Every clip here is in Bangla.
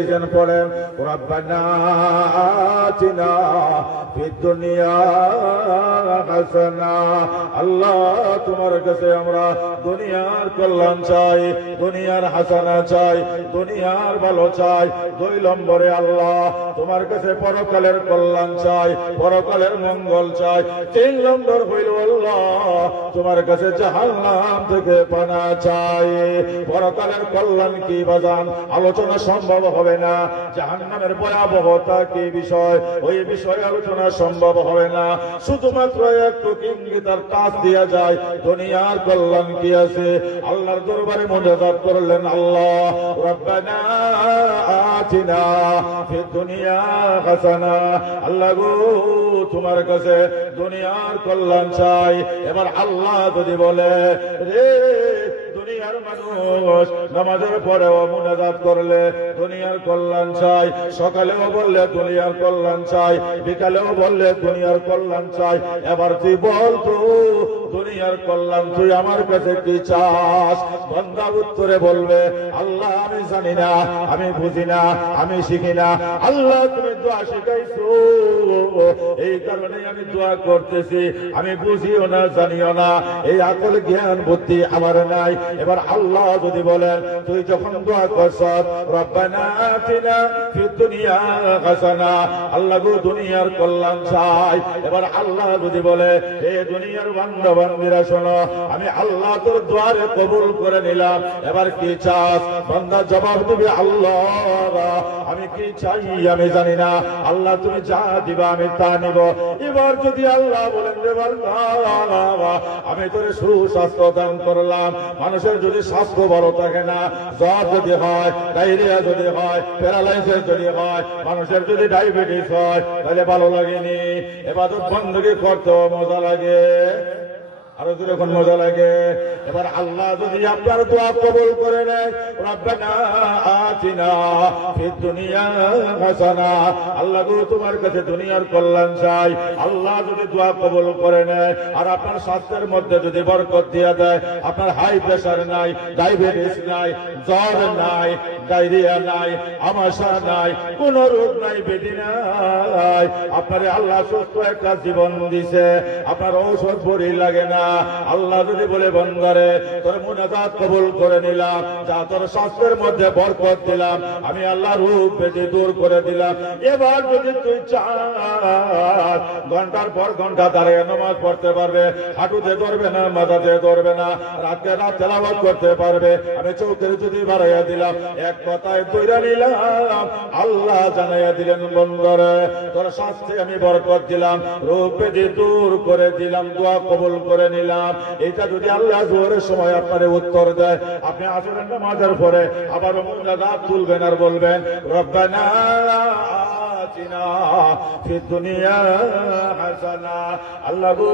দিতেন পড়েন রব্বানা আতিনা ফিদ দুনিয়া হাসানা। আল্লাহ তোমার কাছে আমরা দুনিয়ার কল্যাণ চাই, দুনিয়ার হাসানা চাই, দুনিয়ার ভালো চাই। 2 নম্বরে আল্লাহ তোমার কাছে পরকালের কল্যাণ চাই, পরকালের মঙ্গল চাই। 3 নম্বর হইল আল্লাহ তোমার কাছে জাহান্নাম থেকে পানা চাই। পরকালের কল্যাণ কি বাজান আলোচনা সম্ভব হবে না, জাহান্নামের ভয়াবহতা কি বিষয় ওই বিষয়ে আলোচনা সম্ভব হবে না। শুধুমাত্র একটু ইঙ্গিতার কাজ দেয়া যায় দুনিয়ার কল্যাণ কি আছে। আল্লাহর দরবারে মুনাজাত করলেন, আল্লাহ রব্বানা আতিনা ফিদ দুনিয়া হাসানা। আল্লাহ গো তোমার কাছে দুনিয়ার কল্যাণ চাই। এবার আল্লাহ যদি বলে রে দুনিয়ার মানুষ নামাজের পরেও মুনাজাত করলে দুনিয়ার কল্যাণ চাই, সকালেও বললে দুনিয়ার কল্যাণ চাই, বিকালেও বললে দুনিয়ার কল্যাণ চাই। এবার তুই বল তো দুনিয়ার কল্যাণ তুই আমার কাছে কি চাস? বান্দা উত্তরে বলবে, আল্লাহ আমি জানি না, আমি বুঝি না, আমি শিখি না। আল্লাহ তুমি দোয়া শিখাইছো, এই কারণে আমি দোয়া করতেছি। আমি বুঝিও না, জানিও না, এই আকল জ্ঞান বুদ্ধি আমার নাই। এবার আল্লাহ যদি বলেন তুই যখন দোয়া করছ রব্বানা আতিনা ফিদ দুনিয়া হাসানা, আল্লাহ গো দুনিয়ার কল্যাণ চাই। এবার আল্লাহ যদি বলে হে দুনিয়ার বান্দা বান্দীরা শোনো, আমি আল্লাহ তোর দোয়ারে কবুল করে নিলাম, এবার কি চাস? বান্দা জবাব দিবে, আল্লাহ আমি কি চাই আমি জানি না, আল্লাহ তুমি যা দিবা আমি তা নিব। এবার যদি আল্লাহ বলেন রে বান্দা আমি তোরে সুস্বাস্থ্য দান করলাম, মানুষের যদি স্বাস্থ্য ভালো থাকে না, জ্বর যদি হয়, ডায়রিয়া যদি হয়, প্যারালাইসিস যদি হয়, মানুষের যদি ডায়াবেটিস হয়, তাহলে ভালো লাগেনি। ইবাদত বندگی করতে মজা লাগে, আরো যখন মজা লাগে। এবার আল্লাহ যদি আপনার দোয়া কবুল করে নেয় রব্বানা আতিনা ফিদ দুনিয়া হাসানা, আল্লাহ গো তোমার কাছে দুনিয়ার কল্যাণ চাই। আল্লাহ যদি দোয়া কবুল করে নেয় আর আপনার স্বাস্থ্যের মধ্যে যদি বরকত দিয়ে দেয়, আপনার হাই প্রেসার নাই, ডায়াবেটিস নাই, জ্বর নাই, ডায়রিয়া নাই, আমাশা নাই, কোন রোগ নাই, বেদি নাই, আপনার আল্লাহ সুস্থ একটা জীবন দিছে, আপনার ঔষধ বড়ি লাগে না। আল্লাহ যদি বলে বান্দারে তোর মুনাজাত কবুল করে নিলাম, যা তোর স্বাস্থ্যের মধ্যে বরকত দিলাম, আমি আল্লাহ রোগ বেদি দূর করে দিলাম। এবার যদি তুই চাস ঘন্টার পর ঘন্টা দাঁড়িয়ে নামাজ পড়তে পারবে, হাঁটুতে ধরবে না, মাথাতে ধরবে না, রাতে রাত তেলাওয়াত করতে পারবে, আমি চৌকের যদি বাড়াইয়া দিলাম, এক কথায় দইরা নিলাম। আল্লাহ জানাইয়া দিলেন বন্দরে তোর স্বাস্থ্যে আমি বরকত দিলাম, রোগ বেদি দূর করে দিলাম, দোয়া কবুল করে নিলাম। এটা যদি আল্লাহ জোহরের সময় আপনার উত্তর দেয়, আপনি আসরের নামাজের পরে আবার মুনাজাত তুলবেন আর বলবেন রব্বানা আতিনা ফিদ দুনিয়া হাসানা। আল্লাহ গো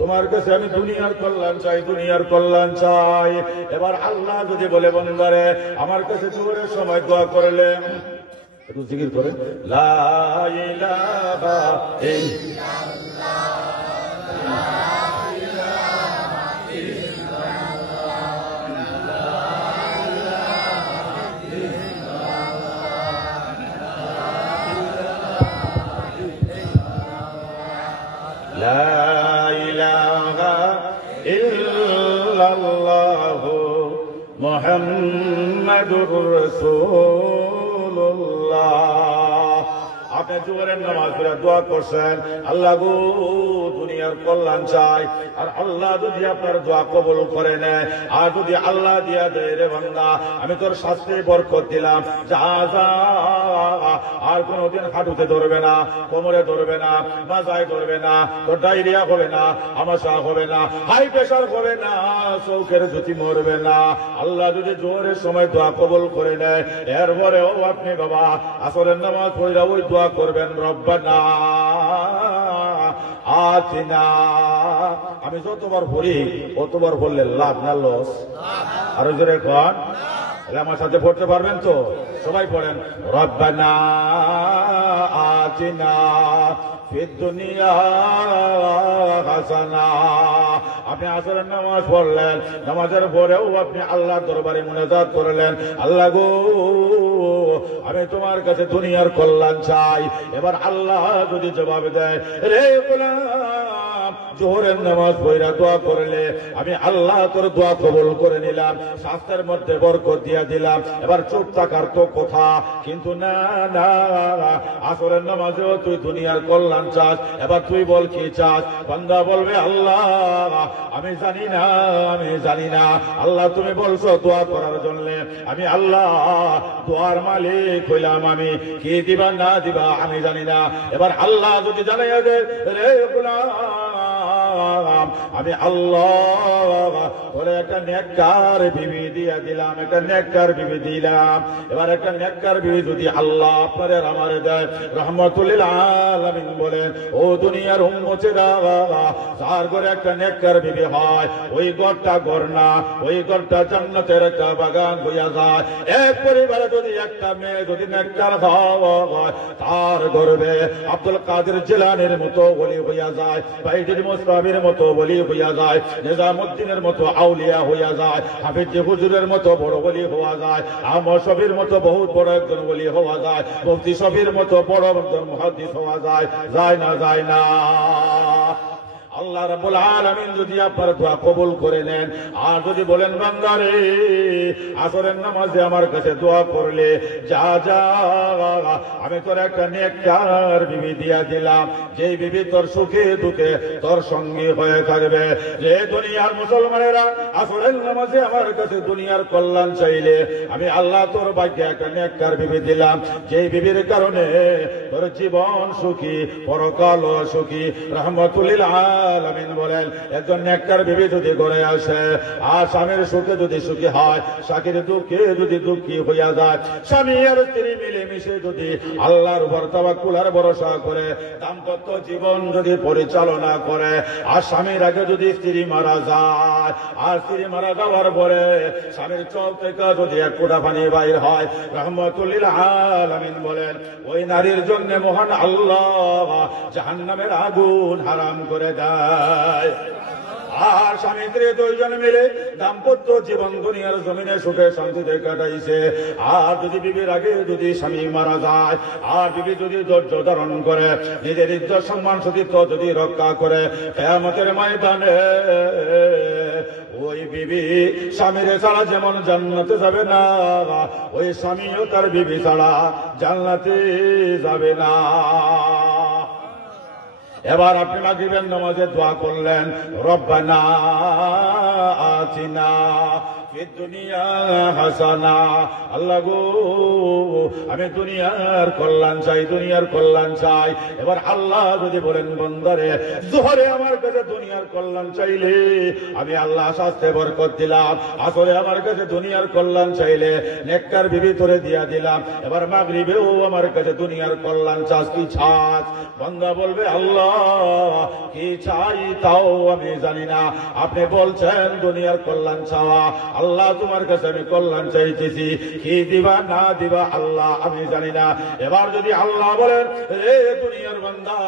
তোমার কাছে আমি দুনিয়ার কল্যাণ চাই, দুনিয়ার কল্যাণ চাই। এবার আল্লাহ যদি বলে বান্দারে আমার কাছে জোহরের সময় দোয়া করলে একটু জিকির করে লা ইলাহা ইল্লাল্লাহ মুহাম্মাদুর রাসূলুল্লাহ। আপনি জোহরের নামাজ পড়ে দোয়া করছেন, আল্লাহ গো দুনিয়ার কল্যাণ চাই। আর আল্লাহ যদি আপনার দোয়া কবুল করে নেয়, আর যদি আল্লাহ দিয়া দেয় রে বান্দা আমি তোর শাস্ত্রে বরকত দিলাম, যা যা আর কোনদিন হাঁটুতে ধরবে না, কোমরে ধরবে না, মাজায় ধরবে না, তোর ডায়রিয়া হবে না, আমাশা হবে না, হাই প্রেসার হবে না, চৌকের জ্যোতি মরবে না। আল্লাহ যদি জোহরের সময় দোয়া কবুল করে নেয়, এরপরেও আপনি বাবা আসরের নামাজ পড়ে ওই দোয়া করবেন রব্বানা আতিনা। আমি যতবার পড়ি অতবার বললে লাভ না লস? আরো জোরে কোন, আমার সাথে পড়তে পারবেন তো? সবাই পড়েন রব্বানা আতিনা ফিদ দুনিয়া হাসানা। আপনি আসরের নামাজ পড়লেন, নামাজের পরেও আপনি আল্লাহর দরবারে মুনাজাত করলেন, আল্লাহ গো আমি তোমার কাছে দুনিয়ার কল্যাণ চাই। এবার আল্লাহ যদি জবাব দেয়, রে গোলাম, জোহরের নামাজ পড়া দোয়া করলে আমি আল্লাহ তোর দোয়া কবুল করে নিলাম, স্বাস্থ্যের মধ্যে বরকত দিয়া দিলাম, এবার চুপ থাকার তো কথা। কিন্তু না না, আসরের নামাজেও তুই দুনিয়ার কল্যাণ চাস। এবার তুই বল কি চাস? বান্দা বলবে, আল্লাহ আমি জানি না, আমি জানি না। আল্লাহ তুমি বলছো দোয়া করার জন্য, আমি আল্লাহ দোয়ার মালিক হইলাম, আমি কি দিবা না দিবা আমি জানি না। এবার আল্লাহ যদি জানাইয়া দেয়, রে গোলাম, আমি আল্লাহ বলে একটা নেককার বিবি দিয়া দিলাম, একটা নেককার বিবি দিলাম। এবার একটা নেককার বিবি যদি আল্লাহ আপনাদের আমারে দেয়, রহমতুল্লিল আলামিন বলেন, ও দুনিয়ার উম্মতেরা, যার ঘরে একটা নেককার বিবি হয়, ওই ঘরটা ঘর না, ওই ঘরটা জান্নাতের একটা বাগান হইয়া যায়। এক পরিবারে যদি একটা মেয়ে যদি নেককার হয়, তার গর্বে আব্দুল কাদের জিলানীর মতো ওলি হইয়া যায়, বাইজিদ মুস্তাফির মতো ওলি হইয়া যায়, নিজামুদ্দিনের মতো আউলিয়া হইয়া যায়, হাফিজ হুজুরের মতো বড় ওলি হওয়া যায়, আহমদ শফির মতো বহুত বড় একজন ওলি হওয়া যায়, মুফতি শফির মতো বড় একজন মুহাদ্দিস হওয়া যায়। যায় না? যায় না? আল্লাহ রাব্বুল আলামিন যদি আপনার দোয়া কবুল করে নেন, আর যদি বলেন বান্দারে আসরের নামাজে আমার কাছে দোয়া করলে যা যা আমি তোর একটা নেককার বিবি দিয়া দিলাম, যেই বিবি তোর সুখে দুঃখে তোর সঙ্গী হয়ে থাকবে। যে দুনিয়ার মুসলমানেরা আসরের নামাজে আমার কাছে দুনিয়ার কল্যাণ চাইলে আমি আল্লাহ তোর ভাগ্যে একটা নেককার বিবি দিলাম, যেই বিবির কারণে তোর জীবন সুখী, পরকাল সুখী। রহমতুল্লিল আলামিন বলেন, একজন নেককার বিবি যদি ঘরে আসে, আর স্বামীর সুখে যদি সুখী হয়, স্বামীর দুঃখে যদি দুঃখী হইয়া যায়, স্বামী আর স্ত্রী মিলেমিশে যদি আল্লাহর উপর তাওয়াক্কুল আর ভরসা করে দাম্পত্য জীবন যদি পরিচালনা করে, আর স্বামীর আগে যদি স্ত্রী মারা যায়, আর স্ত্রী মারা যাওয়ার পরে স্বামীর চোখ থেকে যদি এক ফোঁটা পানি বাইর হয়, রহমতুল্লিল আলামিন বলেন, ওই নারীর জন্য মহান আল্লাহ জাহান্নামের আগুন হারাম করে দেয়। আর স্বামী স্ত্রী দুইজন মিলে দাম্পত্য জীবন দুনিয়ার জমিনে সুখে শান্তিতে কাটাইছে, আর যদি বিবির আগে যদি স্বামী মারা যায়, আর বিবি যদি ধৈর্য ধারণ করে, নিজের ইজ্জত সম্মান সতীত্ব যদি রক্ষা করে, কিয়ামতের ময়দানে ওই বিবি স্বামীর ছাড়া যেমন জান্নাতে যাবে না, ওই স্বামীও তার বিবি ছাড়া জান্নাতে যাবে না। এবার আপনি মাগরিবের নামাজে দোয়া করলেন, রব্বানা আতিনা ফিদ দুনিয়া হাসানা। আল্লাহ গো, আমি দুনিয়ার কল্যাণ চাই, দুনিয়ার কল্যাণ চাই। এবার আল্লাহ যদি বলেন, বান্দারে জোহরে আমার কাছে দুনিয়ার কল্যাণ চাইলে আমি আল্লাহ স্বাস্থ্যে বরকত দিলাম, আসরে আমার কাছে দুনিয়ার কল্যাণ চাইলে নেককার বিবি তোরে দিয়া দিলাম। এবার মাগরিবেও আমার কাছে দুনিয়ার কল্যাণ চাস, কি চাস? বান্দা বলবে, আল্লাহ কি চাই তাও আমি জানি না, আপনি বলছেন দুনিয়ার কল্যাণ চাওয়া, আল্লাহ তোমার কাছে আমি কল্যাণ চাইতেছি, কি দিবা না দিবা আল্লাহ আমি জানি না। এবার যদি আল্লাহ বলেন, রে দুনিয়ার বান্দা,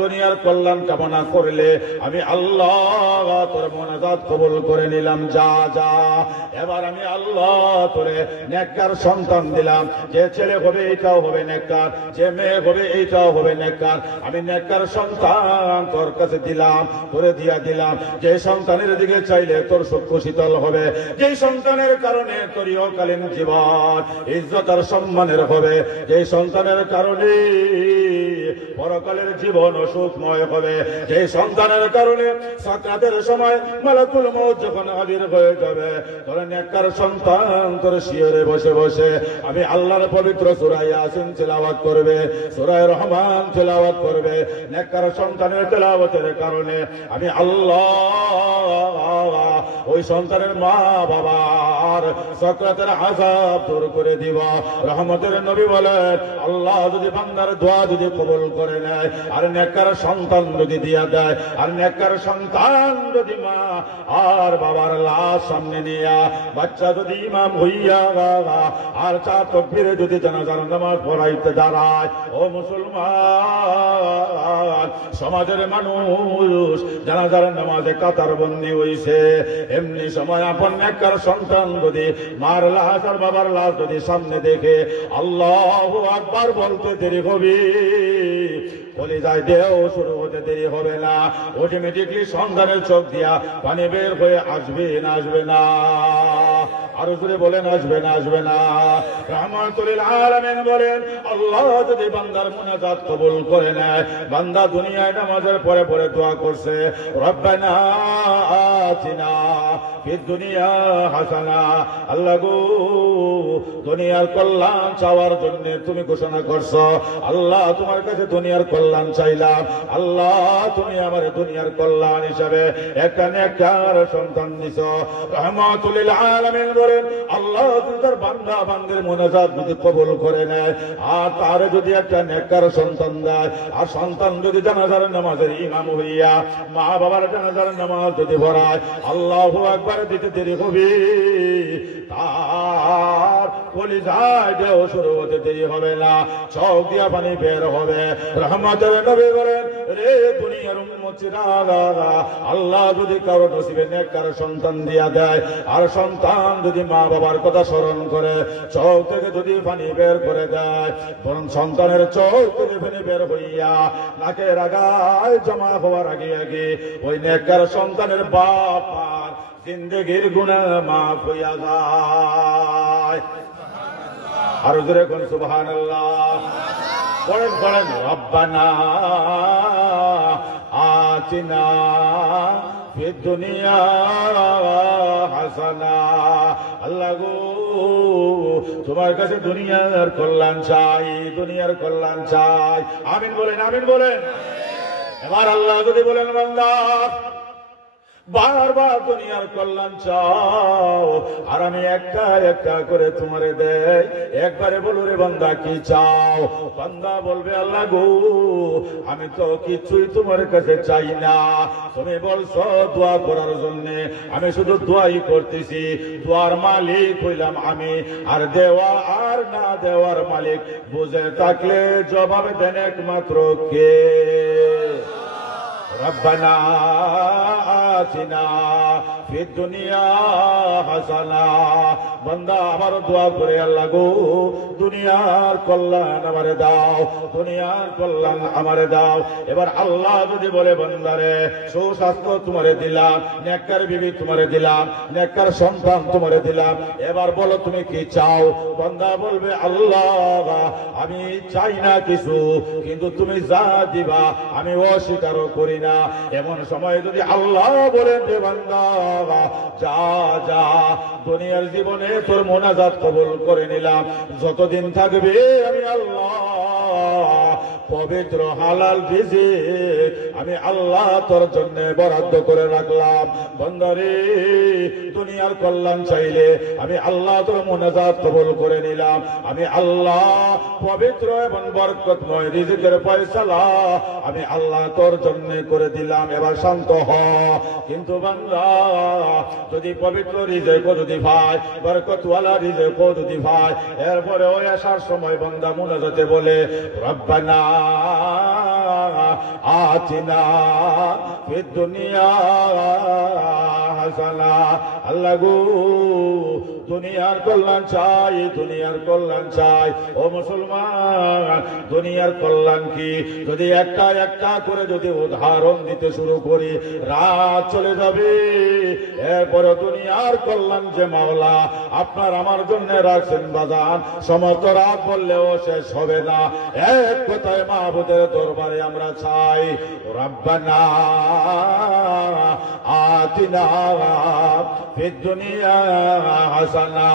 দুনিয়ার কল্যাণ কামনা করলে আমি আল্লাহ তোর মোনাজাত কবুল করে নিলাম, যা যা। এবার আমি আল্লাহ তোরে নেককার সন্তান দিলাম, যে ছেলে হবে এইটাও হবে নেককার, যে মেয়ে হবে এইটাও হবে নেককার। আমি নেককার সন্তান তোর কাছে দিলাম, তোরে দিয়া দিলাম, যে সন্তানের দিকে চাইলে তোর সুখ শীতল হবে, যে সন্তানের কারণে তোর ইহকালীন জীবন ইজ্জত আর সম্মানের হবে, যে সন্তানের কারণে পরকালের জীবন সুখময় হবে, যে সন্তানের কারণে সাকরাতের সময় মালাকুল মউত যখন হাজির হয়ে যাবে, তোর নেককার সন্তান তোর শিয়রে বসে বসে আমি আল্লাহর পবিত্র সূরা ইয়াসিন তেলাওয়াত করবে, সূরা রহমান তেলাওয়াত করবে। নেককার সন্তানের তেলাওয়াতের কারণে আমি আল্লাহ ওই সন্তানের মা বাবার সাকরাতের আযাব দূর করে দিব। রহমতের নবী বলেন, আল্লাহ যদি বান্দার দোয়া যদি কবুল করে নেয়, আর নেককার সন্তান যদি দিয়া দেয়, আর নেককার সন্তান যদি মা আর বাবার লাশ সামনে নিয়া বাচ্চা যদি ইমাম হইয়া আর চার তাকবীরে যদি জানাজার নামাজ পড়াইতে দাঁড়ায়, ও মুসলমান সমাজের মানুষ জানাজার নামাজে কাতার বন্দী হইছে, এমনি সময় আপন নেককার সন্তান যদি মার লাশ আর বাবার লাশ যদি সামনে দেখে আল্লাহু আকবার বলতে দেরি হবে, কলিজায় দেহ শুরু হতে দেরি হবে না, অটোমেটিকলি সন্তানের চোখ দিয়া পানি বের হয়ে আসবে না আসবে না? আরো জোরে বলেন আসবে না আসবে না? রাহমাতুল আলামিন বলেন আল্লাহ যদি বান্দার মুনাজাত কবুল করে নেয়, বান্দা দুনিয়ায় নামাজের পরে পরে দোয়া করছে রব্বানা আতিনা ফিদ দুনিয়া হাসানা, আল্লাহ গো দুনিয়ার কল্যাণ চাওয়ার জন্য তুমি ঘোষণা করছো, আল্লাহ তোমার কাছে দুনিয়ার কল্যাণ চাইলাম, আল্লাহ তুমি আমার দুনিয়ার কল্যাণ হিসাবে একটা নেককার সন্তান দিছো। রাহমাতুল আলামিন বলেন আল্লাহ যদি তার বান্দা বান্দির মুনাজাত যদি কবুল করে নেয় আর তার যদি একটা নেককার সন্তান দেয়, আর সন্তান যদি জানাজার নামাজের ইমাম হইয়া মা বাবার জানাজার নামাজ যদি পড়ায় আল্লাহু আকবার দিতে দেরি হবে, তার কলিজায় দেহ শুরু হতে দেরি হবে না, চোখ দিয়া পানি বের হবে। রহমতের নবী বলেন রে দুনিয়ার উম্মতিরা, আল্লাহ যদি কারো নসিবে নেককার সন্তান দিয়া দেয় আর সন্তান যদি মা বাবার কথা স্মরণ করে চোখ থেকে যদি পানি বের করে দেয়, বরং সন্তানের চোখ থেকে পানি বের হইয়া নাকের আগায় জমা হওয়ার আগে আগে ওই নেককার সন্তানের বাপ আর জিন্দেগির গুনাহ মাফ হইয়া যায়। আরো জোরে কোন সুবহানাল্লাহ পড়েন পড়েন। রব্বানা আতিনা ফিদ দুনিয়া হাসানা, আল্লাহ গো তোমার কাছে দুনিয়ার কল্যাণ চাই, দুনিয়ার কল্যাণ চাই। আমিন বলেন আমিন বলেন। এবার আল্লাহ যদি বলেন বান্দা বারবার দুনিয়ার কল্যাণ চাও আর আমি একটা একটা করে তোমারে দেই, একবারে বলো রে বান্দা কি চাও? বান্দা বলবে আল্লাহ গো আমি তো কিছুই তোমার কাছে চাই না, তুমি বলছো দোয়া করার জন্য, আমি শুধু দোয়াই করতেছি, দোয়ার মালিক হইলাম আমি, আর দেওয়া আর না দেওয়ার মালিক বুঝে থাকলে জবাব দেন একমাত্র কে? রব্বানা আতিনা ফিদ দুনিয়া হাসানা। বান্দা আমার দোয়া করে আল্লাহ গো দুনিয়ার কল্যাণ আমারে দাও, দুনিয়ার কল্যাণ আমারে দাও। এবার আল্লাহ যদি বলে বান্দারে সুস্বাস্থ্য তোমারে দিলাম, নেককার বিবি তোমারে দিলাম, নেককার সন্তান তোমারে দিলাম, এবার বলো তুমি কি চাও? বান্দা বলবে আল্লাহ আমি চাই না কিছু, কিন্তু তুমি যা দিবা আমি অস্বীকারও করি না। এমন সময় যদি আল্লাহ বলেন যে বান্দা যা যা দুনিয়ার জীবনে তোর মুনাজাত কবুল করে নিলাম, যতদিন থাকবে আমি আল্লাহ পবিত্র হালাল রিজিক আমি আল্লাহ তোর জন্য বরাদ্দ করে রাখলাম। বান্দারে দুনিয়ার কল্যাণ চাইলে আমি আল্লাহ তোর মুনাজাত কবুল করে নিলাম, আমি আল্লাহ পবিত্র এবং বরকতময় রিজিকের ফয়সালা আমি আল্লাহ তোর জন্য করে দিলাম। এবার শান্ত হ। কিন্তু বান্দা যদি পবিত্র রিজিকও যদি ভাই, বরকতওয়ালা রিজিকও যদি ভাই, এরপরে ওই আসার সময় বান্দা মুনাজাতে বলে রব্বানা আতিনা ফিদ দুনিয়া হাসানা, আল্লাহ গো দুনিয়ার কল্যাণ চাই, দুনিয়ার কল্যাণ চাই। ও মুসলমান দুনিয়ার কল্যাণ কি? যদি একটা একটা করে যদি উদাহরণ দিতে শুরু করি রাত চলে যাবে, এরপরে দুনিয়ার কল্যাণ যে মাওলা আপনার আমার জন্য রাখছেন বাজান সমস্ত রাত বললেও শেষ হবে না। এক কথায় মাহবুদের দরবারে আমরা চাই রব্বানা আতিনা ফিদ দুনিয়া হাসানা,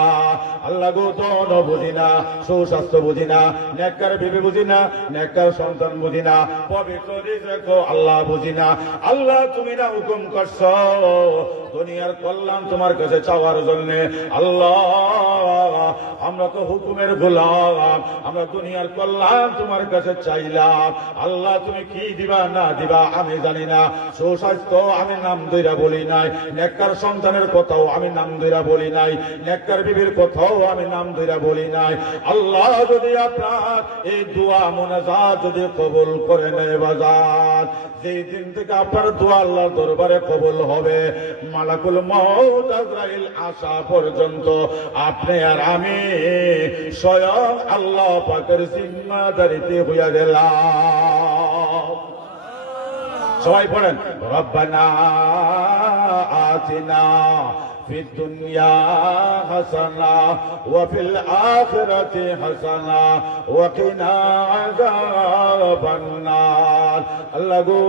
আল্লাহ গো দোনো বুঝি না, সুস্বাস্থ্য বুঝি না, নেককার বিবি বুঝি না, নেককার সন্তান বুঝি না, পবিত্র রিজিক আল্লাহ বুঝি না। আল্লাহ তুমি না হুকুম করছো দুনিয়ার কল্যাণ তোমার কাছে চাওয়ার জন্য। আল্লাহ আমরা তো হুকুমের গোলাম, আমরা দুনিয়ার কল্যাণ তোমার কাছে চাইলাম। আল্লাহ তুমি কি দিবা না দিবা আমি জানি না, সুস্বাস্থ্য আমি নাম ধইরা বলি নাই, নেককার সন্তানের কথাও আমি নাম ধইরা বলি নাই, নেককার বিবির কথাও আমি নাম ধরে বলি নাই। আল্লাহ যদি আপনার এই দোয়া মুনাজাত যদি কবুল করে নেয় বাজার, যেই দিন থেকে আপনার দোয়া আল্লাহর দরবারে কবুল হবে, মালাকুল মউত আজরাইল আসা পর্যন্ত আপনি আর আমি স্বয়ং আল্লাহ পাকের জিম্মাদারিতে হইয়া গেলাম। সবাই পড়েন, রব্বানা আতিনা ফিদ দুনিয়া হাসানা ওয়া ফিল আখিরাতি হাসানা ওয়া কিনা আযাবান নার। আল্লাহ গো,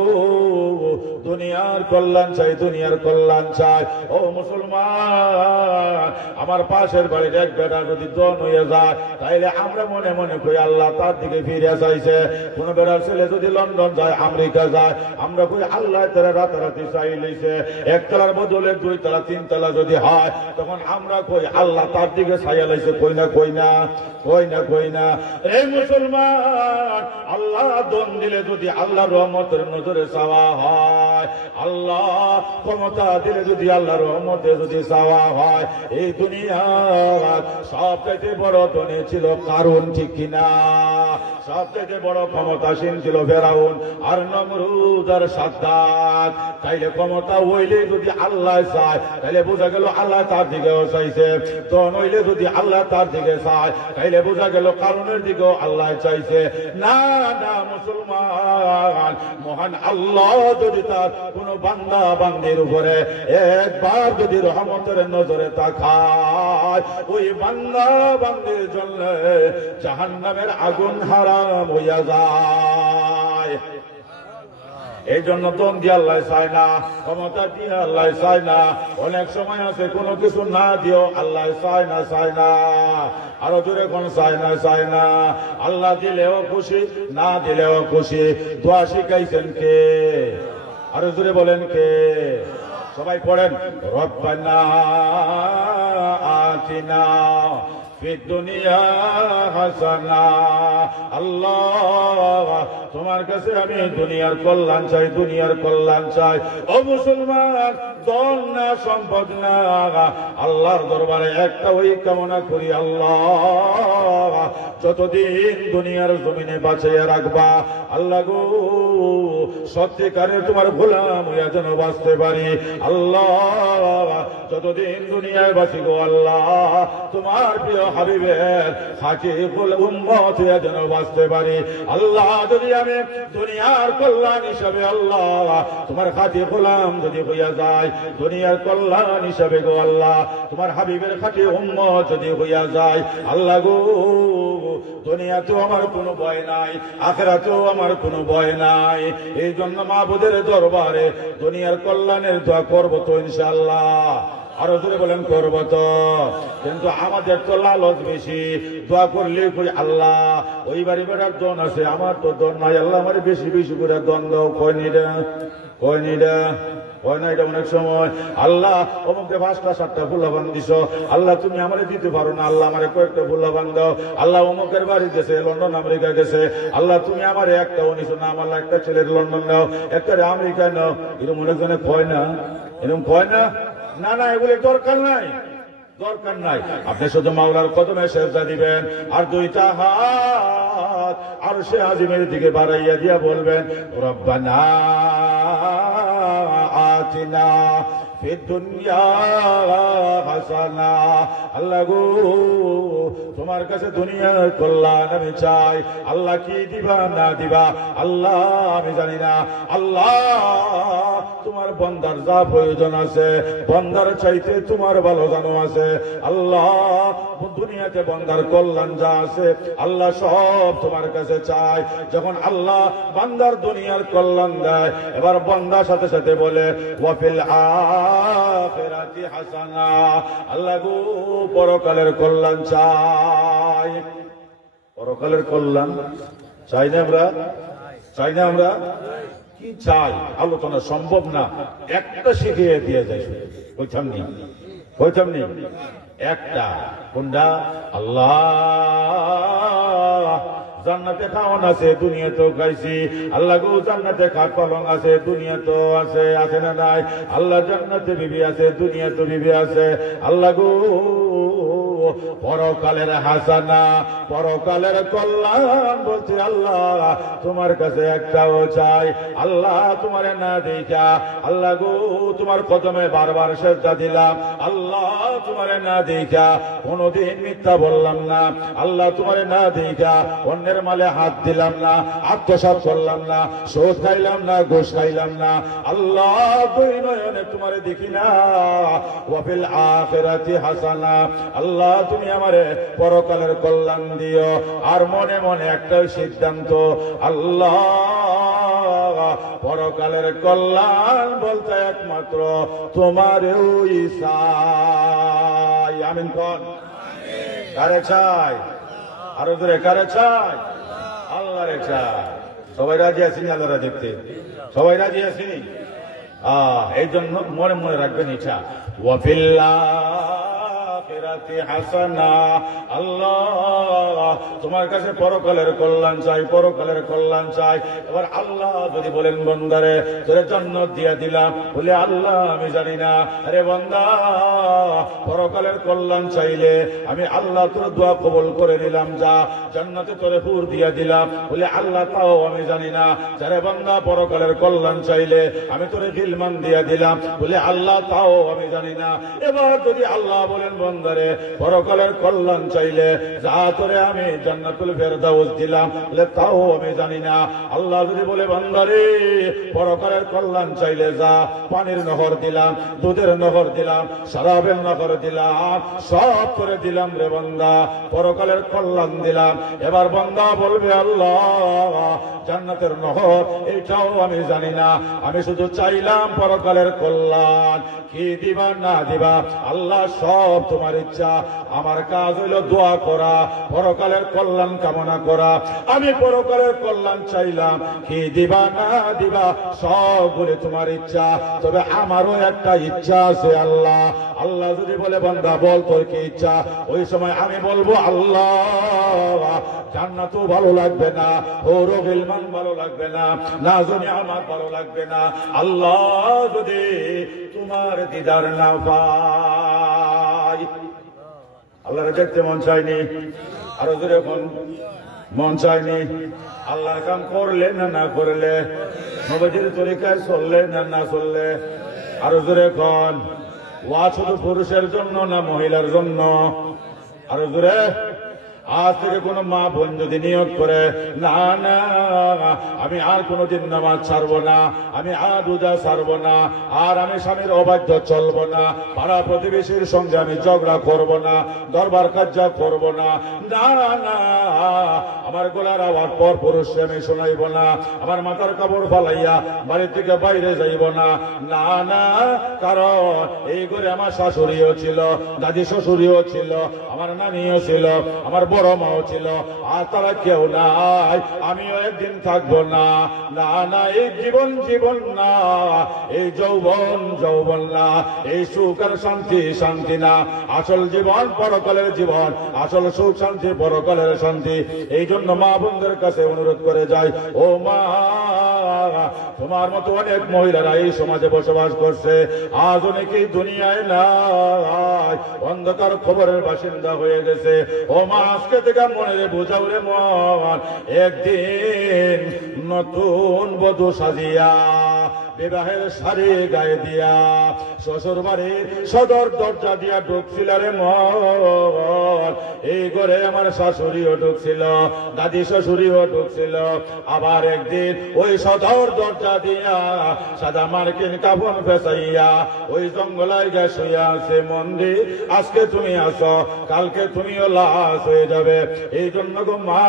দুনিয়ার কল্যাণ চাই, দুনিয়ার কল্যাণ চাই। ও মুসলমান, আমার পাশের বাড়ির এক বেটা যদি দন হয়ে যায়, তাইলে আমরা মনে মনে কই আল্লাহ তার দিকে ফিরে চাইছে। কোন বেটার ছেলে যদি লন্ডন যায়, আমেরিকা যায়, আমরা কই আল্লাহ তারা রাতারাতি চাইলেছে। একতলার বদলে দুইতলা তিনতলা যদি হয়, তখন আমরা কই আল্লাহ তার দিকে চাইয়া লাইছে। কই না কই না কই না কই না। এই মুসলমান, আল্লাহ দন দিলে যদি আল্লাহ রহমতের নজরে চাওয়া হয়, আল্লাহ ক্ষমতা দিলে যদি আল্লাহ রহমতে যদি চাওয়া হয়, এই দুনিয়ার সবচেয়ে বড় ধনী ছিল কারুন, ঠিক কিনা? সবচেয়ে বড় ক্ষমতাসীন ছিল ফেরাউন আর নমরুদ আর সাদ্দাত। তাইলে ক্ষমতা হইলে যদি আল্লাহ চায়, তাইলে বোঝা গেল আল্লাহ তার দিকেও চাইছে। ধন হইলে যদি আল্লাহ তার দিকে চায়, তাইলে বোঝা গেল কারণের দিকেও আল্লাহ চাইছে। না না মুসলমান, মহান আল্লাহ যদি তার কোন বান্দা বান্দির উপরে একবার যদি রহমতের নজরে তাকায়, ওই বান্দা বান্দির জন্য জাহান্নামের আগুন হারাম হইয়া যায়। এই জন্য দন দিয়ে আল্লাহ চায় না, ক্ষমতা দিয়ে আল্লাহ চায় না। অনেক সময় আছে কোনো কিছু না দিও আল্লাহ চায় না, চায় না। আরো জোরে কোন চায় না, চায় না। আল্লাহ দিলেও খুশি, না দিলেও খুশি। দোয়া শিখাইছেন কে? আরো জোরে বলেন কে? সবাই পড়েন, রব্বানা আতিনা ফিদ দুনিয়া হাসানা। আল্লাহ, তোমার কাছে আমি দুনিয়ার কল্যাণ চাই, দুনিয়ার কল্যাণ চাই। ও মুসলমান, ধন না সম্পদ না, আল্লাহর দরবারে একটা ওই কামনা করি, আল্লাহ যতদিন দুনিয়ার জমিনে বাঁচিয়ে রাখবা, আল্লাহ গো সত্যিকারের তোমার গোলাম হইয়া যেন বাঁচতে পারি। আল্লাহ যতদিন দুনিয়ায় বাঁচি গো আল্লাহ, তোমার প্রিয় হাবিবের খাঁটি উম্মত হইয়া যেন বাঁচতে পারি। আল্লাহ যদি আমি দুনিয়ার কল্যাণ হিসাবে, আল্লাহ তোমার খাঁটি গোলাম যদি হইয়া যায়, দুনিয়ার কল্যাণ হিসাবে গো আল্লাহ তোমার হাবিবের খাঁটি উম্মত যদি হইয়া যায়, আল্লাহ গো দুনিয়াতেও আমার কোনো ভয় নাই, আখিরাতেও আমার কোনো ভয় নাই। এই জন্য মাবুদের দরবারে দুনিয়ার কল্যাণের দোয়া করবো তো ইনশাআল্লাহ। আরো জোরে বলেন করবো তো। কিন্তু আমাদের তো লালচ বেশি, দোয়া করলে কই আল্লাহ ওই বাড়ি বেড়ার দন আছে, আমার তো দন নাই, আল্লাহ আমার বেশি বেশি করে দন দাও। কয়নিটা কয়নিটা হয় না? এটা অনেক সময় আল্লাহ অমুকে 5টা 7টা ফুলাবান দিছ, আল্লাহ তুমি আমারে দিতে পারো না, আল্লাহ আমারে কয়েকটা ফুলাবান দাও। আল্লাহ অমুকের বাড়ি গেছে, লন্ডন আমেরিকা গেছে, আল্লাহ তুমি আমারে একটা উনিশ না, আমার একটা ছেলের লন্ডন নাও, একটা আমেরিকায় নাও। এরকম অনেকজনে কয় না, এরকম কয় না। না না, এগুলো দরকার নাই, দরকার নাই। আপনি শুধু মাওলার কদমে সেজদা দিবেন, আর দুইটা হাত আরশে আজিমের দিকে বাড়াইয়া দিয়া বলবেন, রব্বানা আতিনা ফিদ দুনিয়া হাসানা। আল্লাহ গো তোমার কাছে দুনিয়ার কল্যাণ আমি চাই। আল্লাহ কি দিবা না দিবা আল্লাহ আমি জানি না। আল্লাহ তোমার বান্দার যা প্রয়োজন আছে, বান্দার চাইতে তোমার ভালো জানো আছে। আল্লাহ দুনিয়াতে বান্দার কল্যাণ যা আছে, আল্লাহ সব তোমার কাছে চাই। যখন আল্লাহ বান্দার দুনিয়ার কল্যাণ দেয়, এবার বান্দার সাথে সাথে বলে ওয়া ফিল আখিরাতি হাসানা। আল্লাহ গো পরকালের কল্যাণ চাই, পরকালের কল্যাণ চাই না আমরা, চাই না আমরা। কি চাই আলোচনা সম্ভব না, একটা শিখিয়ে দিয়ে যায়। কইতাম নি, কইতাম নি একটা, কোনটা? আল্লাহ জান্নাতে খাওয়ান আছে, দুনিয়াতেও খাইছি। আল্লাহ গো জান্নাতে খাট পালং আছে, দুনিয়াতেও আছে, আছে না নাই? আল্লাহ জান্নাতে বিবি আছে, দুনিয়াতে বিবি আছে। আল্লাহ গো পরকালের হাসানা, পরকালের কল্যাণ। বলছি আল্লাহ তোমার কাছে একটাও চাই, আল্লাহ তোমারে না দেখা, আল্লাহ গো তোমার কদমে বারবার সেজদা দিলাম, আল্লাহ তোমারে না দেখা কোনদিন মিথ্যা বললাম না, আল্লাহ তোমারে না দেখা অন্যের মালে হাত দিলাম না, আত্মসাৎ করলাম না, সুদ খাইলাম না, ঘুষ খাইলাম না, আল্লাহ দুই নয়নে তোমারে দেখি না। ওয়াফিল আখিরাতি হাসানা, আল্লাহ তুমি আমারে পরকালের কল্যাণ দিও। আর মনে মনে একটা সিদ্ধান্ত, আল্লাহ পরকালের কল্যাণ বলতে একমাত্র তোমারও চাই। আমিন কোন? কারে চাই? আরো জোরে কারে চাই? আল্লাহরে চাই। সবাই রাজি আছেন আল্লাহরা দেখতে? সবাই রাজি আছেন? এই জন্য মনে মনে রাখবেন ইচ্ছা, হাসানা, আল্লাহ তোমার কাছে পরকালের কল্যাণ চাই, পরকালের কল্যাণ চাই। এবার আল্লাহ যদি বলেন বন্দারে তোরে জান্নাত দিয়া দিলাম, বলে আল্লাহ আমি জানি না, আরে বন্দা পরকালের কল্যাণ চাইলে আমি আল্লাহ তোর দোয়া কবুল করে নিলাম, যা জান্নাতে তোরে হুর দিয়া দিলাম, বলে আল্লাহ তাও আমি জানি না। যারে বন্দা পরকালের কল্যাণ চাইলে আমি তোরে গিলমান দিয়া দিলাম, বলে আল্লাহ তাও আমি জানি না। এবার যদি আল্লাহ বলেন বন্দারে পরকালের কল্যাণ চাইলে যা তোরে আমি জান্নাতুল ফেরদাউস দিলাম, বলে তাও আমি জানি না। আল্লাহ যদি বলে বান্দারে পরকালের কল্যাণ চাইলে যা পানির নহর দিলাম, দুধের নহর দিলাম, শরাবের নহর দিলাম, সব করে দিলাম রে বান্দা, পরকালের কল্যাণ দিলাম। এবার বান্দা বলবে আল্লাহ জান্নাতের নহর এইটাও আমি জানি না, আমি শুধু চাইলাম পরকালের কল্যাণ, কি দিবা না দিবা আল্লাহ সব তোমার ইচ্ছা। আমার কাজ হইল দোয়া করা, পরকালের কল্যাণ কামনা করা। আমি পরকালের কল্যাণ চাইলাম, কি দিবা না দিবা সব বলে তোমার ইচ্ছা। তবে আমারও একটা ইচ্ছা আছে আল্লাহ। আল্লাহ যদি বলে বান্দা বল তোর কি ইচ্ছা, ওই সময় আমি বলবো আল্লাহ জান্নাতও ভালো লাগবে না, ওরও গিলমান ভালো লাগবে না, নাজুনি আমার ভালো লাগবে না, আল্লাহ যদি তোমার দিদার না পাই। আল্লাহর দেখতে মন চায়নি? আরো জোরে এখন মন চায়নি? আল্লাহর কাম করলে না না করলে, নবীজির তরিকায় চললে না না চললে, আরো জোরে এখন ওয়া শুধু পুরুষের জন্য না মহিলার জন্য? আরো জোরে। আজ থেকে কোন মা বোন যদি নিয়োগ করে না না আমি আর কোনদিন নামাজ ছাড়বো না, আমি আর রোজা ছাড়বো না, আর আমি স্বামীর অবাধ্য চলবো না, পাড়া প্রতিবেশীর সঙ্গে আমি ঝগড়া করবো না, দরবার কার্যা করবো না, না না আমার গলার আওয়াজ পর পুরুষে আমি শোনাইব না, আমার মাথার কাপড় ফালাইয়া বাড়ি থেকে বাইরে যাইব না, না না। কারণ এই ঘরে আমার শাশুড়িও ছিল, দাদি শ্বশুরিও ছিল, আমার নানিও ছিল, আমার বড় মাও ছিল, আর তারা কেউ নাই, আমিও একদিন থাকবো না, না না। এই জীবন জীবন না, এই যৌবন যৌবন না, এই সুখ আর শান্তি শান্তি না। আসল জীবন পরকালের জীবন, আসল সুখ শান্তি পরকালের শান্তি। এই জন্য মা বোনদের কাছে অনুরোধ করে যায়, ও মা তোমার মতো অনেক মহিলারা এই সমাজে বসবাস করছে, আজ অনেকেই দুনিয়ায় নাই, অন্ধকার খবরের বাসিন্দা হয়ে গেছে। ও মা আজকে থেকে মনে বোঝাও রে মন, একদিন নতুন বধূ সাজিয়া বিবাহের শাড়ি গায়ে দিয়া শ্বশুর বাড়ির সদর দরজা দিয়া ঢুকছিল রে মন। এই ঘরে আমার শাশুড়িও ঢুকছিল, দাদি শ্বশুরিও ঢুকছিল। আবার একদিন ওই সদর দরজা দিয়া সাদা মার্কিন কাপড় ফেসাইয়া ওই জঙ্গলায় গে শুয়ে আছে মন্দির। আজকে তুমি আসো, কালকে তুমিও লাশ হয়ে যাবে। এই জন্য গো মা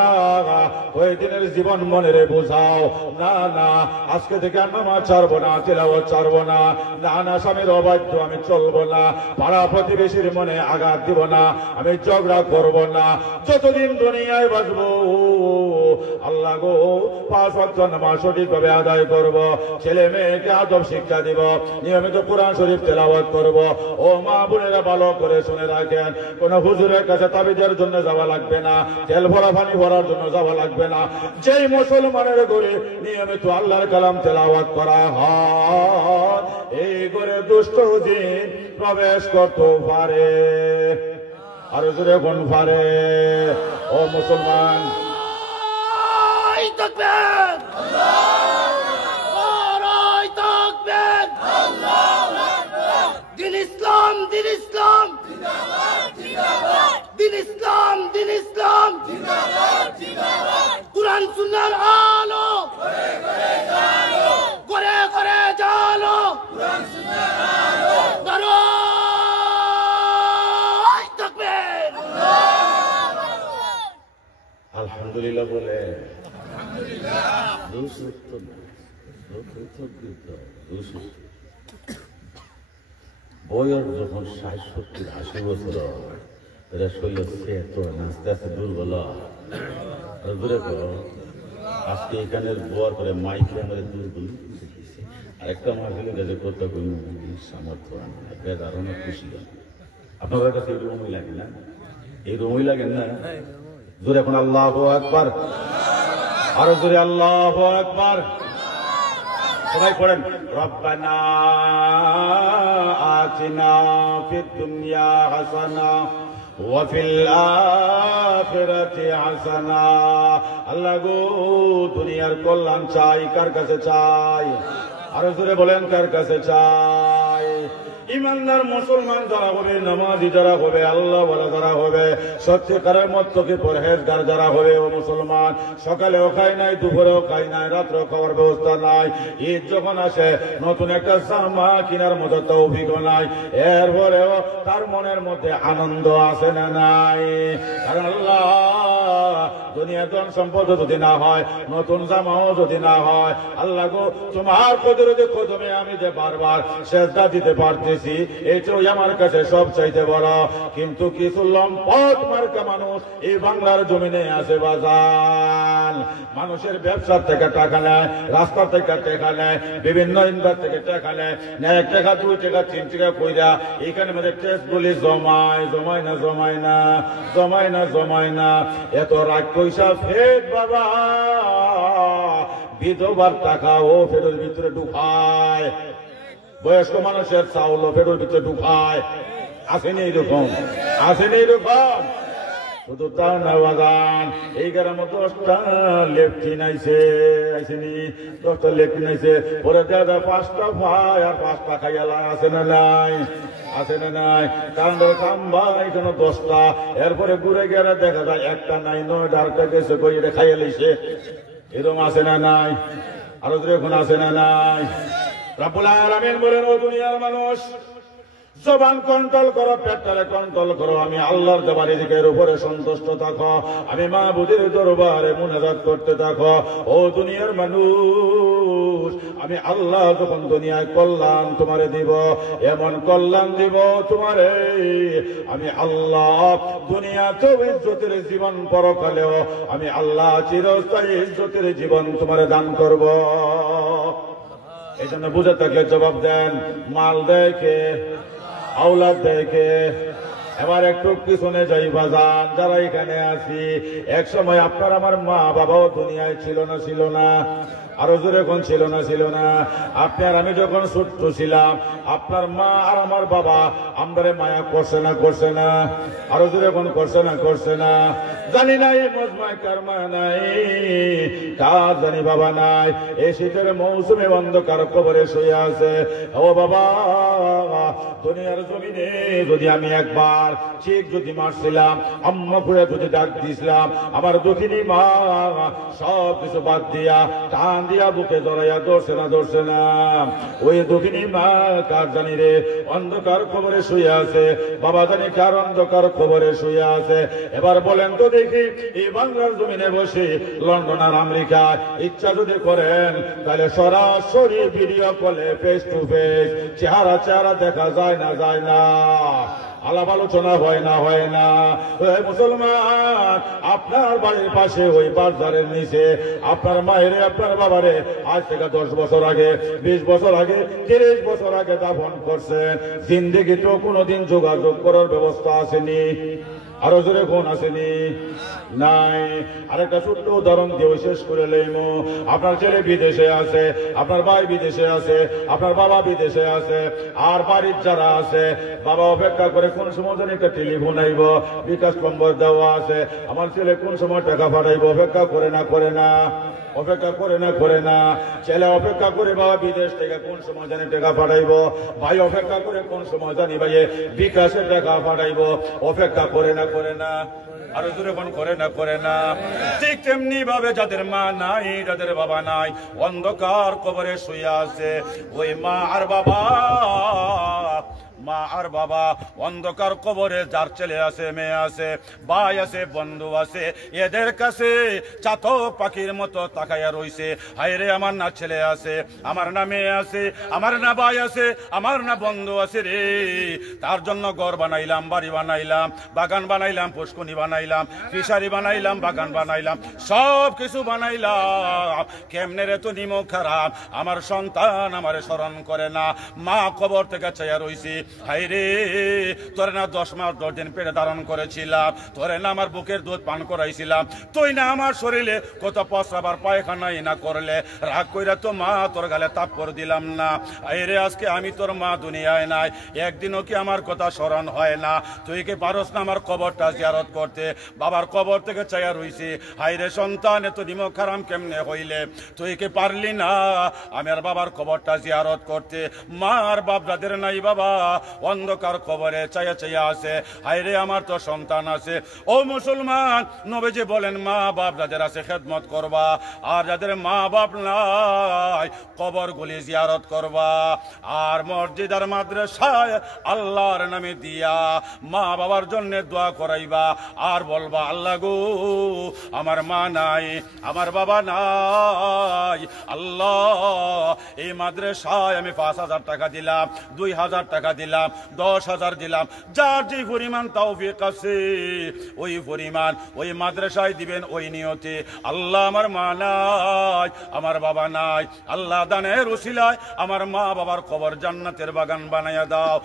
ওই দিনের জীবন মনে বোঝাও, না না আজকে থেকে নামাজ ছাড়বো না, তিলাওয়াত ছাড়বো না, না না স্বামীর অবাধ্য আমি চলবো না, পাড়া প্রতিবেশীর মনে আঘাত দিব না, আমি ঝগড়া করবো না, যতদিন দুনিয়ায় বাঁচবো। আল্লাহ গো 5 ওয়াক্ত নামাজ সঠিকভাবে আদায় করব, ছেলে মেয়েকে আদব শিক্ষা দিব, নিয়মিত কোরআন শরীফ তেলাওয়াত করব। ও মা বোনেরা ভালো করে শুনে রাখেন, কোন হুজুরের কাছে তাবিজের জন্য যাওয়া লাগবে না, তেল ভরা পানি ভরার জন্য যাওয়া লাগবে না। যেই মুসলমানের ঘরে নিয়মিত আল্লাহর কালাম তেলাওয়াত করা হয়, এই ঘরে দুষ্ট জিন প্রবেশ করতে পারে। আর জোরে কোন পারে ও মুসলমান দিন ইসলাম দিন ইসলাম দিন ইসলাম দিন ইসলাম কুরআন সুন্নাহর আলো করে করে জালো আলহামদুলিল্লাহ বলে বয়স যখন 60-70-80 বছর এরা শরীর তো আস্তে আস্তে দুর্বল দূরে আজকে এখানে বোয়ার করে মাইকে আমাদের দুর্বল আরেকটা মাহফিলের কাছে করতে কোনো সামর্থ্য বেদ আর অনেক খুশি আপনাদের কাছে এই রুমই লাগে না এই রুমই লাগেন না জোরে এখন আল্লাহু আকবার আরো জোরে আল্লাহু আকবার সবাই পড়েন রব্বানা আতিনা ফিদ দুনিয়া হাসানা ওয়া ফিল আখিরাতি হাসানা আল্লাহ গো দুনিয়ার কল্যাণ চাই কার কাছে চাই আরো জোরে বলেন কার কাছে চাই ইমানদার মুসলমান যারা হবে নামাজি যারা হবে আল্লাহ ওয়ালা যারা হবে সত্যিকারের মতকে পরহেজগার যারা হবে ও মুসলমান সকালেও খায় নাই দুপুরেও খায় নাই রাত্রেও খাওয়ার ব্যবস্থা নাই ঈদ যখন আসে নতুন একটা জামা কেনার মতো তৌফিক নাই এরপরেও তার মনের মধ্যে আনন্দ আসে না নাই কারণ আল্লাহ দুনিয়া ধন সম্পদ যদি না হয় নতুন জামাও যদি না হয় আল্লাহ গো তোমার কুদরতে কদমে আমি যে বারবার সেজদা দিতে পারতেছি এটাই আমার কাছে সব চাইতে বড় কিন্তু কিছু লম্পট মার্কা মানুষ এই বাংলার জমিনে আছে বাজার মানুষের ব্যবসার থেকে টাকা নেয় রাস্তা থেকে টাকা নেয় বিভিন্ন ইনভার থেকে টাকা নেয় 1 টাকা 2 টাকা 3 টাকা কইরা এখানে মধ্যে টেস্ট গুলি জমায় না এত রাগ পয়সা ফেট বাবা বিধবার টাকা ও ফেরত ভিতরে ঢুকায় বয়স্ক মানুষের চাউল ও ফেরত ভিতরে ঢুকায় আসেনি এরকম শুধু তাও না বাগান এই গ্রামে 10টা লেফটিন আইসেনি 10টা লেফটিন আইসে পরে দাদা 5টা ভাই আর 5টা খাইয়ালা আসে না নাই কারণ কাম্বা এখানে 10টা এরপরে ঘুরে গেলে দেখা যায় একটা নাই 9টা আরেকটা গেছে কই এটা খাইয়া লইছে এরকম আসে না নাই আরো এখন আসে না নাই রব্বুল আলামিন বলেন ও দুনিয়ার মানুষ জবান কন্ট্রোল করো পেটটারে কন্ট্রোল করো আমি আল্লাহর জবান রিজিকের উপরে সন্তুষ্ট থাকো আমি মাবুদের দরবারে মুনাজাত করতে থাকো ও দুনিয়ার মানুষ আমি আল্লাহ যখন দুনিয়ায় কল্যাণ তোমারে দিব এমন কল্যাণ দিব তোমারে আমি আল্লাহ দুনিয়াতে ইজ্জতের জীবন পরকালেও আমি আল্লাহ চিরস্থায়ী ইজ্জতের জীবন তোমারে দান করব এই জন্য বুঝে থাকলে জবাব দেন মাল দেখে আওলাদ দেখে এবার একটু পিছনে যাই বাজান যারা এখানে আছি এক সময় আপনার আমার মা বাবাও দুনিয়ায় ছিল না আরো জোরে কোন ছিল না আপনার আমি যখন ছোট্ট ছিলাম আপনার মা আর আমার বাবা আমারে মায়া করছে না আরো জোরে কোন করছে না জানি না এই মজমায় কার মা নাই কার জানি বাবা নাই এই শীতের মৌসুমে অন্ধকার কবরে শুয়ে আছে ও বাবা দুনিয়ার জমিনে যদি আমি একবার ঠিক যদি মারছিলাম আম্মা করে যদি ডাক দিয়েছিলাম আমার দুঃখিনী মা সব কিছু বাদ দিয়া টান দিয়া বুকে জড়াইয়া ধরছে না ওই দুঃখিনী মা কার জানি রে অন্ধকার কবরে শুয়ে আছে বাবা জানি কার অন্ধকার কবরে শুয়ে আছে এবার বলেন তো দেখি এই বাংলার জমিনে বসে লন্ডন আর আমেরিকায় ইচ্ছা যদি করেন তাহলে সরাসরি ভিডিও কলে ফেস টু ফেস চেহারা দেখা যায় না আলাপ আলোচনা হয় না মুসলমান আপনার বাড়ির পাশে ওই বাজারের নিচে আপনার মায়েরে আপনার বাবারে আজ থেকে 10 বছর আগে 20 বছর আগে 30 বছর আগে দাফন করছেন জিন্দেগি তো কোনোদিন যোগাযোগ করার ব্যবস্থা আসেনি আরো জোরে কোন আসেনি নাই। আরেকটা ছোট্ট উদাহরণ দিয়ে শেষ করে লইমু। আপনার ছেলে বিদেশে আছে, আপনার ভাই বিদেশে আছে, আপনার বাবা বিদেশে আছে, আর বাড়ির যারা আছে বাবা অপেক্ষা করে কোন সময় যেন একটা টেলিফোন আইব, বিকাশ নম্বর দেওয়া আছে, আমার ছেলে কোন সময় টাকা পাঠাইব, অপেক্ষা করে না করে না, অপেক্ষা করে না করে না। ছেলে অপেক্ষা করে বাবা বিদেশ থেকে কোন সময় জানি টাকা পাঠাইব, ভাই অপেক্ষা করে কোন সময় জানি ভাই বিকাশে টাকা পাঠাইব, অপেক্ষা করে না করে না। আরো দূরে কোন করে না করে না। ঠিক তেমনি ভাবে যাদের মা নাই, যাদের বাবা নাই, অন্ধকার কবরে শুয়ে আছে, ওই মা আর বাবা, মা আর বাবা অন্ধকার কবরে যার ছেলে আছে, মেয়ে আছে, ভাই আছে, বন্ধু আছে, এদের কাছে চাতক পাখির মতো তাকাইয়া রইছে। হায়রে আমার না ছেলে আছে, আমার না মেয়ে আছে, আমার না ভাই আছে, আমার না বন্ধু আছে রে। তার জন্য ঘর বানাইলাম, বাড়ি বানাইলাম, বাগান বানাইলাম, পুষ্কনি বানাইলাম, ফিশারি বানাইলাম, বাগান বানাইলাম, সব কিছু বানাইলাম, কেমনে রে তো নিমক খারাপ, আমার সন্তান আমারে স্মরণ করে না। মা কবর থেকে চাইয়া রইছি, হাইরে তোরে না 10 মাস 10 দিন পেটে ধারণ করেছিলাম, তোরে না আমার বুকের দুধ পান করাইছিলাম, তুই না আমার শরীরে কত প্রস্রাব পায়খানাই না করলে, রাগ কইরা তো মা তোর গালে তাপ্পর দিলাম না। হাইরে আজকে আমি তোর মা দুনিয়ায় নাই, একদিনও কি আমার কথা স্মরণ হয় না? তুই কি পারস না আমার কবরটা জিয়ারত করতে? বাবার কবর থেকে চাইয়া রইছি, হাইরে সন্তান এত নিমক হারাম কেমনে হইলে? তুই কি পারলি না আমার বাবার কবরটা জিয়ারত করতে? মা আর বাপ যাদের নাই বাবা অন্ধকার কবরে চাইয়া চাইয়া আছে, হায়রে আমার তো সন্তান আছে। ও মুসলমান, নবীজি বলেন মা বাপ যাদের আছে খেদমত করবা, আর যাদের মা বাপ নাই কবর গুলি জিয়ারত করবা, আর মসজিদ আর মাদ্রাসায় আল্লাহর নামে দিয়া মা বাবার জন্য দোয়া করাইবা, আর বলবা আল্লাহ গো আমার মা নাই, আমার বাবা নাই, আল্লাহ এই মাদ্রাসায় আমি 5,000 টাকা দিলাম, 2,000 টাকা দিলাম, 10,000 দিলাম, যার যে পরিমাণ তৌফিক আছে ওই পরিমাণ ওই মাদ্রাসায় দিবেন ওই নিয়তে। আল্লাহ আমার মা নাই, আমার বাবা নাই, আল্লাহ দানের উসিলায় আমার মা বাবার কবর জান্নাতের বাগান বানাইয়া দাও।